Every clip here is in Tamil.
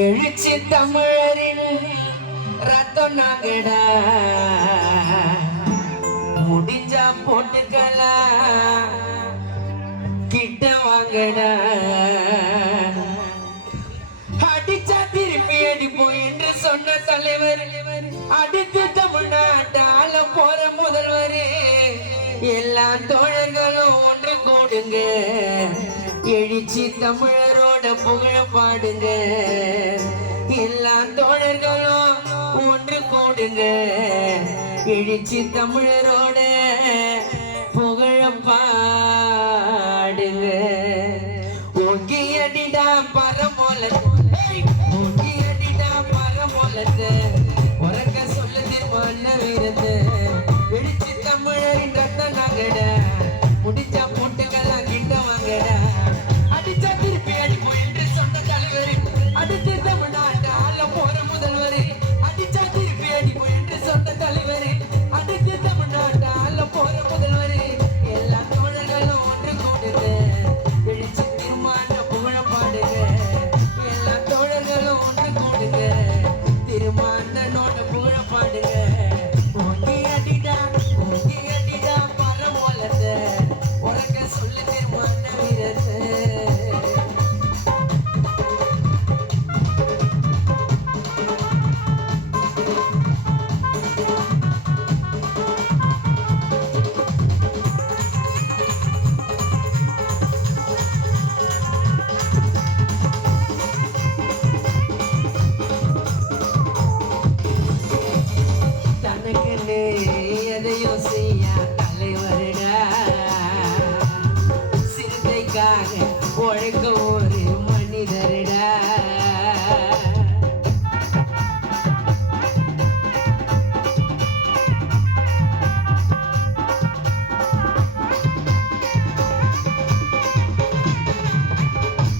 எழுச்சி தமிழரின் ரத்தம் நாங்கடா, முடிஞ்சா போட்டுக்கலாம், கிட்ட வாங்கடா. அடிச்சா திருப்பி அடிப்போம் என்று சொன்ன தலைவர், அடுத்து தமிழ்நாட்டால போற முதல்வர். எல்லா தோழர்களும் ஒன்று கூடுங்க, எழுச்சி தமிழரோட புகழ பாடுங்க. எல்லா தோழர்களும் ஒன்று கூடுங்க, எழுச்சி தமிழரோட புகழ பாடுங்க. ஓங்கி அடிடா பரமோலத்தை, ஓங்கி அடிடா பரமோலத்தை, உறக்க சொல்லுது மன்ன வீரத்தை. எழுச்சி தமிழரின் ரத்தம் நாங்கடா, முடிச்சா போட்டுக்கலாம், கிட்ட வாங்கடா. அடிச்சா திருப்பி அடிப்போம் என்று சொன்ன தலைவர், அடுத்து தமிழ்நாட்டு ஆள போற முதல்வர். அடிச்சா திருப்பி அடிப்போம் என்று சொன்ன தலைவர், அடுத்து தமிழ்நாட்டு ஆள போற முதல்வர். எல்லா தோழர்களும் ஒன்று கூடுங்க, எழுச்சி திருமான புகழ பாடுங்க. எல்லா தோழர்களும் ஒன்று கூடுங்க, திருமானோட புகழ பாடுங்க. ஓங்கி அடிடா, ஓங்கி அடிடா பரமோலத்தை, உறக்க சொல்லு திருமான வீரத்தை. தனக்குன்னு எதையும் செய்ய தலைவருடா, சிறுத்தைக்காக உழைக்க ஒரு மனிதருடா.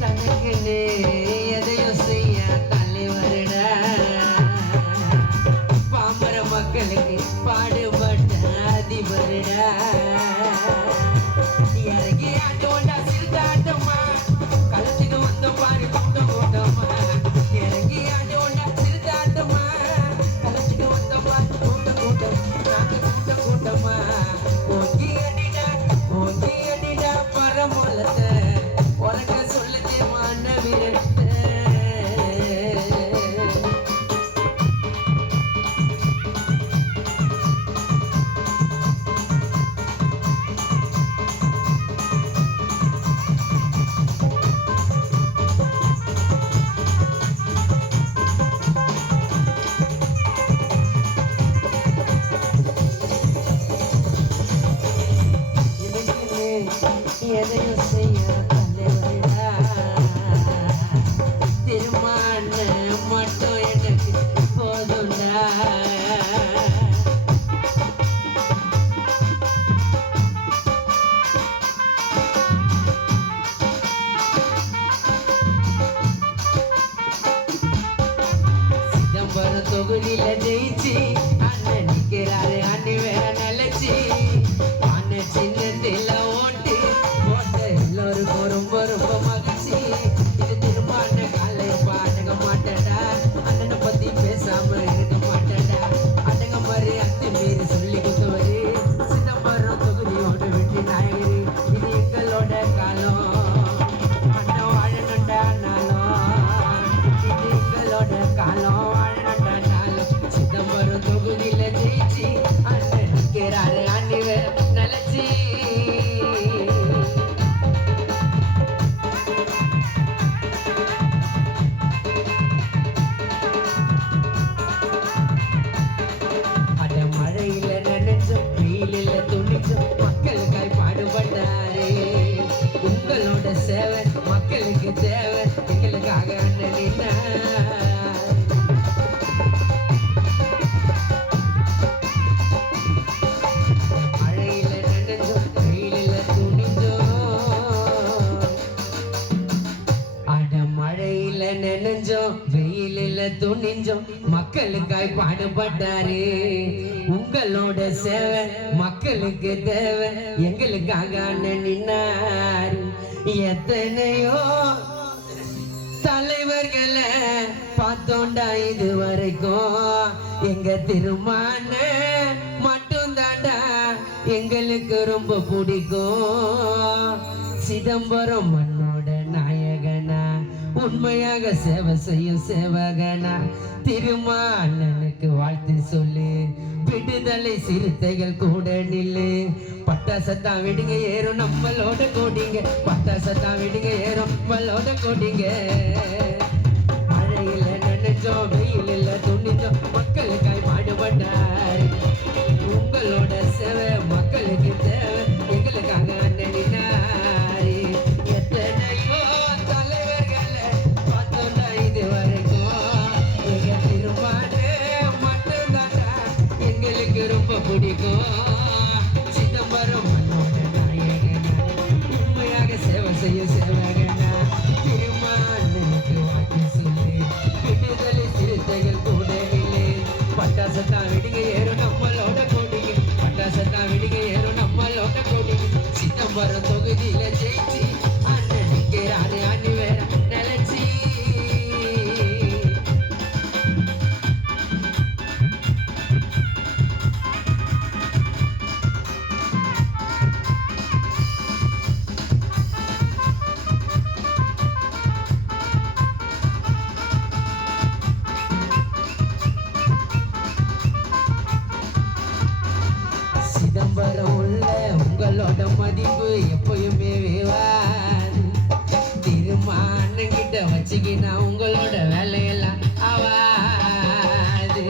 தனக்குன்னு எதையும் செய்ய தலைவருடா, பாமர மக்களுக்கு பாடுபட்ட அதிபருடா. இறங்கி ஆட்டோண்டா சிறுதாட்டமா, களத்துக்கு வந்த பாரு கூட்டம் கூட்டமா. இறங்கி ஆட்டோண்டா சிறுதாட்டமா, களத்துக்கு வந்த பாரு கூட்டம் கூட்டம், நாங்க கூட்டம் கூட்டமா. ஓங்கி அடிடா, ஓங்கி அடிடா பரமோலத்தை, உறக்க சொல்லுது மான வீரத்தை. எதையும் செய்ய தலைவருடா, திருமான மட்டும் எனக்கு போதும்டா. சிதம்பரம் தொகுதியில ஜெயிச்சு அண்ணன் நிக்கிறாரு, அண்ணி வேற நிலைச்சு. அண்ணன் சின்னத்தில ஓட்டு போட்ட எல்லோருக்கும் ரொம்ப ரொம்ப மகிழ்ச்சி. இது திருமான காலை பாடக மாட்டேடா, அண்ணனை பத்தி பேசாம இருக்க மாட்டேடா. அண்ணங்க மாதிரி அத்துமீறி சொல்லி கொடுத்தவரு, சிதம்பரம் தொகுதியோட வெற்றி நாயகரு. இது எங்களோட காலம், அண்ணன் வாழணுண்டா நாளும். இது எங்களோட காலம், வாழணுண்டா நாளும். சிதம்பரம் தொகுதியில ஜெயிச்சு அண்ணன் நிற்கிறாரு, அண்ணி வேற நிலைச்சி. அட மழையில நினைச்சோம், வெயிலில துணிச்சோம், மக்களுக்காய் பாடுபட்டாரு. உங்களோட சேவை மக்களுக்கு தேவை, எங்களுக்காக அண்ணன் நின்னார். மழையில நினைச்சோம், வெயிலில துணிஞ்சோம். அட மழையில நினைஞ்சோம், வெயிலில துணிஞ்சோம், மக்களுக்காய் பாடுபட்டாரு. உங்களோட சேவை மக்களுக்கு தேவை, எங்களுக்காக அண்ணன் நின்னார். எத்தனையோ தலைவர்களை பார்த்தோண்டா இது வரைக்கும் எங்க திருமான மட்டும் தாண்டா எங்களுக்கு ரொம்ப பிடிக்கும். சிதம்பரம் மண்ணோட நாயகனா, உண்மையாக சேவை செய்யும் சேவகனா, திருமானனுக்கு வாழ்த்து சொல்லு, விடுதலை சிறுத்தைகள் கூட நில்லு. பட்டாசத்தான் விடுங்க ஏறும் நம்மளோட கோடிங்க, பட்டாசத்தான் விடுங்க ஏறும் நம்மளோட கோடிங்க. மழையில நினைச்சோம், வெயிலில் துணிச்சோம், மக்களுக்காய் பாடுபட்டார். உங்களோட சேவை மக்களுக்கு தேவை, எங்களுக்காக அண்ணனினாரு. எத்தனையோ தலைவர்களை பார்த்தோம்னா இது வரைக்கும் எங்க திருமான மட்டும்தாண்டா எங்களுக்கு ரொம்ப பிடிக்கும். சிதம்பரம் மண்ணோட நாயகனா, உண்மையாக சேவை செய்ய சேவகனா, திருமானனுக்கு வாழ்த்து சொல்லு, விடுதலை சிறுத்தைகள் கூட இல்லை. பட்டாசத்தான் விடுங்க ஏறும் நம்மளோட கோடிங்க, பட்டாசத்தான் விடுங்க ஏறும் நம்மளோட கோடிங்க. சிதம்பரம் தொகுதியில ஜெயிச்சு அண்ணன் நிற்கிறாரு, அணி வேற நிலைச்சி. சிதம்பரம் உள்ள உங்களோட மதிப்பு எப்பயுமே வேவாது. திருமானன் கிட்ட வச்சுக்கினா உங்களோட வேலையெல்லாம் ஆவாது.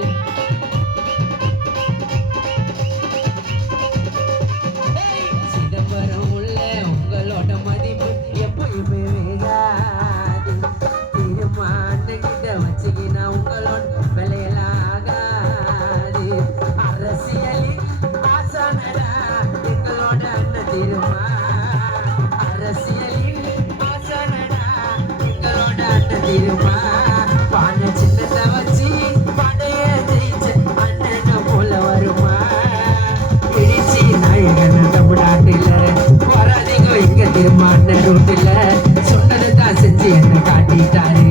சிதம்பரம் உள்ள உங்களோட மதிப்பு எப்பயுமே வேகாது. திருமானன் கிட்ட வச்சுக்கினா உங்களோட வேலையெல்லாம் ஆகாது. அரசியலில் எங்களோட அண்ணன் திருமா, அரசியலில் ஆசனடா எங்களோட அண்ணன் திருமா. பானை சின்னத்தை வச்சு படைய ஜெயிச்ச அண்ணனை போல வருமா. பிடிச்சி நாயகன் தமிழ்நாட்டில் வராதிங்கோ எங்க திருமா அண்ணன் ரூட்டில். சொன்னதை தான் செஞ்சு என்ன காட்டிட்டாரு,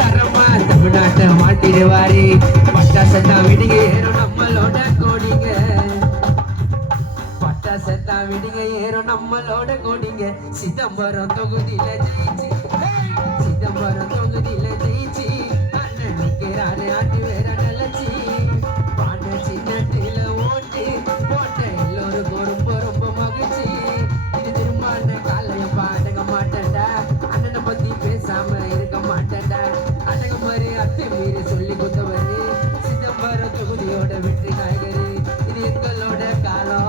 தரமா தமிழ்நாட்டை மாத்திடுவாரு. பட்டாசத்தான் விடுங்க ஏறும் நம்மளோட கோடிங்க, பட்டாசத்தான் விடுங்க ஏறும் நம்மளோட கோடிங்க. சிதம்பரம் தொகுதியில ஜெயிச்சு, சிதம்பரம் தொகுதியில ஜெயிச்சு அண்ணன் நிற்கிறாரு, அண்ணி வேற நிலச்சி. பாண்ட சின்னத்தில ஓட்டு போட்ட எல்லோருக்கும் ரொம்ப ரொம்ப மகிழ்ச்சி. இது திருமான காலையம் பாடக மாட்டேன்டா, அண்ணனை பத்தி பேசாம இருக்க மாட்டேன்டா. அண்ணக மாதிரி அத்தை மீறி சொல்லி கொடுத்தவரு சிதம்பரம் தொகுதியோட வெற்றி நாயகரு. இது எங்களோட காலம்,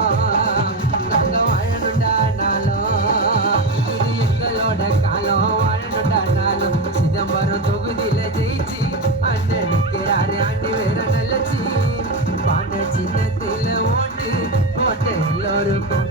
சிதம்பரம் தொகுதியில ஜெயிச்சு அண்ணன் நிற்கிறாரு, அண்ணி வேற நிலச்சி. பாண்ட சின்னத்தில ஓட்டு போட்ட எல்லோருக்கும்